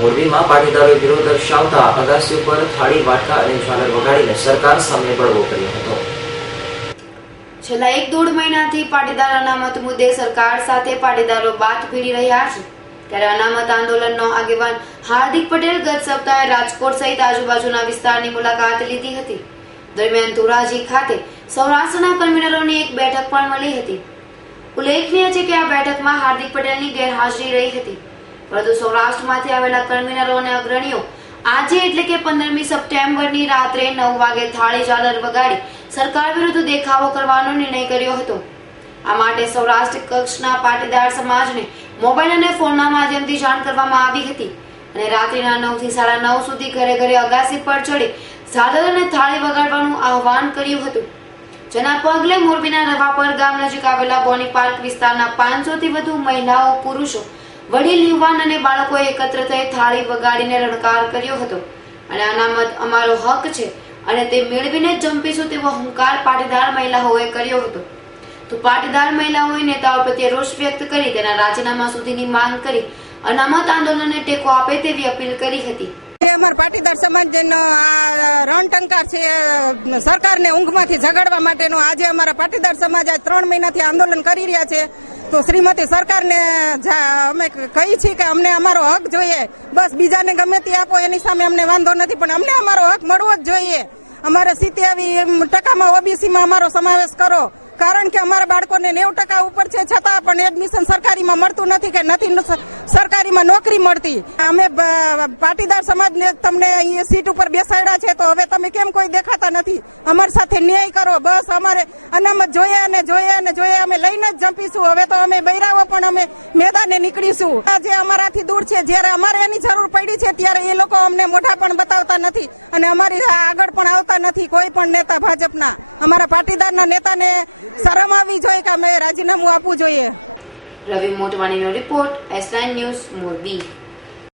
મોરબીમાં પાટીદારોએ વિરોધ દર્શાવતા અગાસી ઉપર થાળી વાટકા અને ઝાલર વગાડીને સરકાર સામે બળવો કર્યો હતો। છેલ્લા 1.5 મહિનાથી પાટીદાર અનામત મુદ્દે સરકાર સાથે પાટીદારો બાથ ભીડી રહ્યા છે, ત્યારે અનામત આંદોલનનો આગેવાન હાર્દિક પટેલ ગત સપ્તાહે રાજકોટ સહિત આજુબાજુના વિસ્તારની મુલાકાત લીધી હતી। દરમિયાન ધોરાજી ખાતે સૌરાષ્ટ્રના કન્વીનરોની એક બેઠક પણ મળી હતી। ઉલ્લેખનીય છે કે આ બેઠકમાં હાર્દિક પટેલની ગેરહાજરી રહી હતી, પરંતુ સૌરાષ્ટ્રમાંથી આવેલા કન્વીનરો અને અગ્રણીઓ આજે એટલે કે 15મી સપ્ટેમ્બરની રાત્રે 9 વાગે થાળી ઝાલર વગાડી સરકાર વિરુદ્ધ દેખાવો કરવાનો નિર્ણય કર્યો હતો। આ માટે સૌરાષ્ટ્ર કક્ષના પાટીદાર સમાજને મોબાઈલ અને ફોનના માધ્યમથી જાણ કરવામાં આવી હતી અને રાત્રિના 9 થી 9:30 સુધી ઘરે ઘરે અગાસી પર ચડી ઝાલર અને થાળી વગાડવાનું આહવાન કર્યું હતું, જેના પગલે મોરબીના રવાપર ગામ નજીક આવેલા બોની પાર્ક વિસ્તારના 500 થી વધુ મહિલાઓ, પુરુષો, વડીલ, યુવાન અને બાળકોએ એકત્ર થઈ થાળી વગાડીને રણકાર કર્યો હતો અને અનામત અમારો હક છે અને તે મેળવીને જ જંપીશું તેવો હુંકાર પાટીદાર મહિલાઓએ કર્યો હતો। તો પાટીદાર મહિલાઓએ નેતાઓ પ્રત્યે રોષ વ્યક્ત કરી તેના રાજીનામા સુધીની માંગ કરી અનામત આંદોલનને ટેકો આપે તેવી અપીલ કરી હતી। અમારા પાટીદાર સમાજનો આ રણટંકાર છે સરકારને ઊંઘમાંથી જગાડવા માટેનો। આજે અમારા પાટીદાર સમાજ આજ 3 મહિનાથી આંદોલન કરી રહ્યા છે, તો શ્રીમતી સરકારને અમે કહી છીએ કે અમને અમારો હક જોઈએ। બસ બીજાને ગમે તે આપો એની સામે અમને વાંધો નથી, પણ અમને અમારો હક મળવો જ જોઈએ। અમારે 87% ઓબીસીમાં અમારો સમાવેશ કરો, કારણ કે અમારા બાળકોને 90% ઉપર છે, છતાં પણ એડમિશન સરકારીમાં મળતું નથી કે નથી સરકારીમાં નોકરી મળતી। અમે પાટીદાર સમાજને તમને અહીંયા સીટ ઉપર બેસાડ્યા છે, તો હવે તમે કેમ કોઈ દેખાતા નથી? અમારી સાથે ન્યાય કરો। બસ અમારે અનામત જોઈએ અને જોઈએ અને જોઈએ, અમે લઈને જ જંપીશું। હવે તો અમે બૈરાઓ પણ અમે મેદાને નીકળીશું। જે અમારાથી દૂર છે, જ્યારે અમારે એની જરૂર પડી છે ત્યારે એ લોકો અમને મોઢા પણ બતાવતા નથી અને અમારી આગળ પણ આવતા નથી કોઈ પણ નેતા ભાજપના। અમારા પાટીદારના નેતાને શરમ આવી જોઈએ કે અમે રાજીનામું આપવું જોઈએ। રવિ મોટવાણીનો રિપોર્ટ, S9 ન્યૂઝ, મોરબી।